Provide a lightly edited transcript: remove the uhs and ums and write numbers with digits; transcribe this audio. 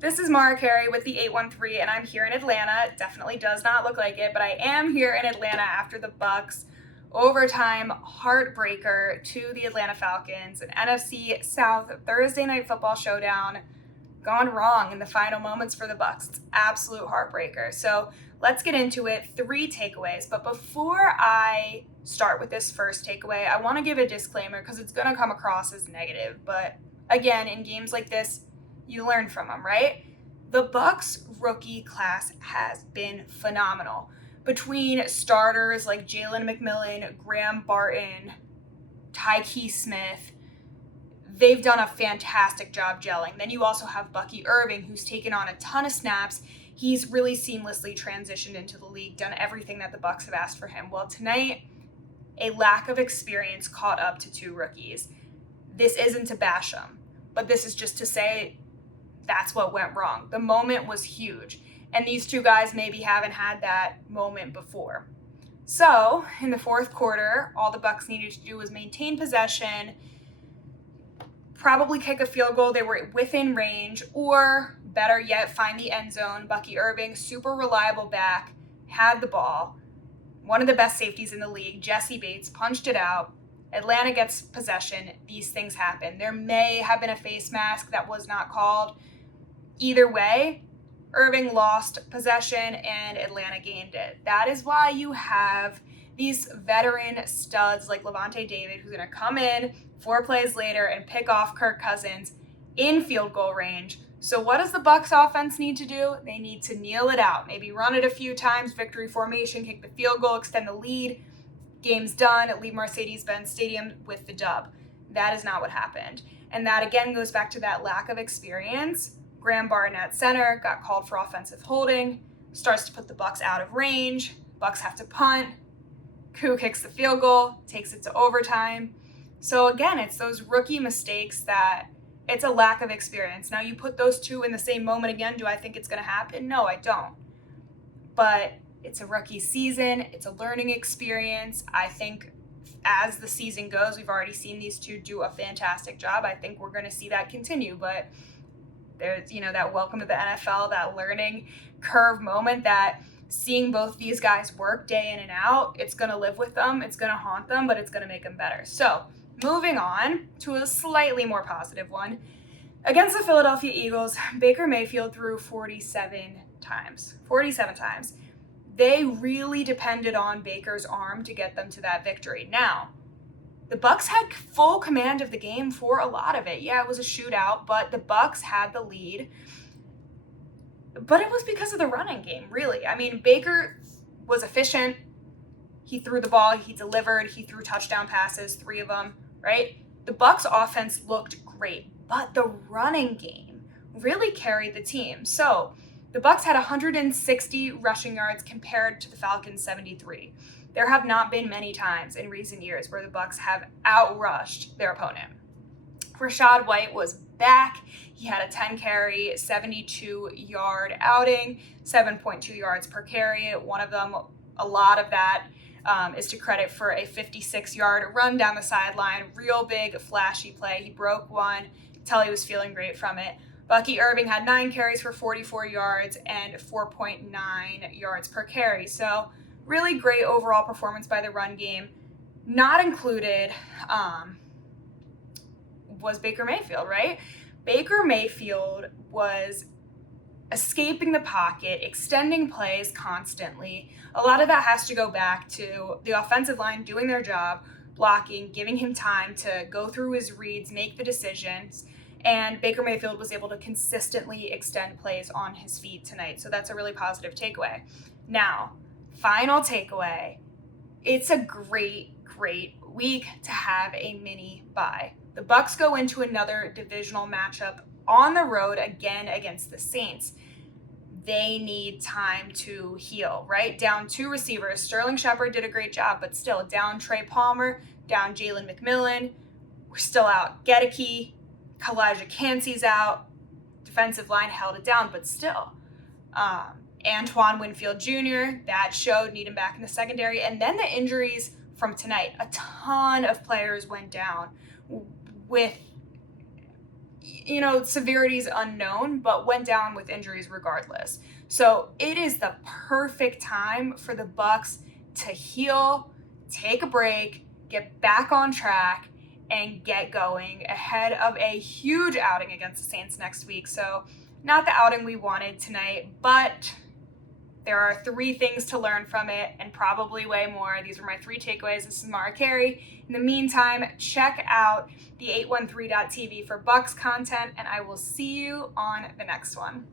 This is Mara Carey with the 813, and I'm here in Atlanta. It definitely does not look like it, but I am here in Atlanta after the Bucs overtime heartbreaker to the Atlanta Falcons, an NFC South Thursday night football showdown gone wrong in the final moments for the Bucs. It's absolute heartbreaker. So let's get into it. 3 takeaways, but before I start with this first takeaway, I want to give a disclaimer because it's going to come across as negative, but again, in games like this, you learn from them, right? The Bucs rookie class has been phenomenal. Between starters like Jalen McMillan, Graham Barton, Tyke Smith, they've done a fantastic job gelling. Then you also have Bucky Irving, who's taken on a ton of snaps. He's really seamlessly transitioned into the league, done everything that the Bucs have asked for him. Well, tonight, a lack of experience caught up to 2 rookies. This isn't to bash them, but this is just to say that's what went wrong. The moment was huge, and these 2 guys maybe haven't had that moment before. So, in the fourth quarter, all the Bucs needed to do was maintain possession, probably kick a field goal. They were within range, or better yet, find the end zone. Bucky Irving, super reliable back, had the ball. One of the best safeties in the league, Jesse Bates, punched it out. Atlanta gets possession. These things happen. There may have been a face mask that was not called. Either way, Irving lost possession and Atlanta gained it. That is why you have these veteran studs like Levante David, who's going to come in 4 plays later and pick off Kirk Cousins in field goal range. So what does the Bucs offense need to do? They need to kneel it out. Maybe run it a few times, victory formation, kick the field goal, extend the lead. Game's done. Leave Mercedes-Benz Stadium with the dub. That is not what happened. And that again goes back to that lack of experience. Graham Barton at center got called for offensive holding, starts to put the Bucs out of range. Bucs have to punt. Koo kicks the field goal, takes it to overtime. So again, it's those rookie mistakes that it's a lack of experience. Now you put those 2 in the same moment again, do I think it's going to happen? No, I don't. But it's a rookie season. It's a learning experience. I think as the season goes, we've already seen these 2 do a fantastic job. I think we're going to see that continue, but there's, that welcome to the NFL, that learning curve moment, that seeing both these guys work day in and out, it's going to live with them, it's going to haunt them, but it's going to make them better. So moving on to a slightly more positive one. Against the Philadelphia Eagles, Baker Mayfield threw 47 times. They really depended on Baker's arm to get them to that victory. Now, the Bucs had full command of the game for a lot of it. Yeah, it was a shootout, but the Bucs had the lead. But it was because of the running game, really. I mean, Baker was efficient. He threw the ball, he delivered, he threw touchdown passes, 3 of them, right? The Bucs offense looked great, but the running game really carried the team. So the Bucs had 160 rushing yards compared to the Falcons' 73. There have not been many times in recent years where the Bucs have outrushed their opponent. Rachaad White was back. He had a 10-carry, 72-yard outing, 7.2 yards per carry. One of them, a lot of that is to credit for a 56-yard run down the sideline. Real big, flashy play. He broke one. Tell he was feeling great from it. Bucky Irving had 9 carries for 44 yards and 4.9 yards per carry. So really great overall performance by the run game. Not included was Baker Mayfield, right? Baker Mayfield was escaping the pocket, extending plays constantly. A lot of that has to go back to the offensive line doing their job, blocking, giving him time to go through his reads, make the decisions. And Baker Mayfield was able to consistently extend plays on his feet tonight. So that's a really positive takeaway. Now, final takeaway. It's a great week to have a mini bye. The Bucs go into another divisional matchup on the road again against the Saints. They need time to heal, right? Down 2 receivers. Sterling Shepard did a great job, but still down Trey Palmer, down Jalen McMillan. We're still out Gedeke. Kalijah Cansey's out. Defensive line held it down, but still. Antoine Winfield Jr., that showed, need him back in the secondary. And then the injuries from tonight. A ton of players went down with severity is unknown, but went down with injuries regardless. So it is the perfect time for the Bucs to heal, take a break, get back on track, and get going ahead of a huge outing against the Saints next week. So not the outing we wanted tonight, but there are 3 things to learn from it, and probably way more. These are my 3 takeaways. This is Mara Carey. In the meantime, check out the 813.tv for Bucs content, and I will see you on the next one.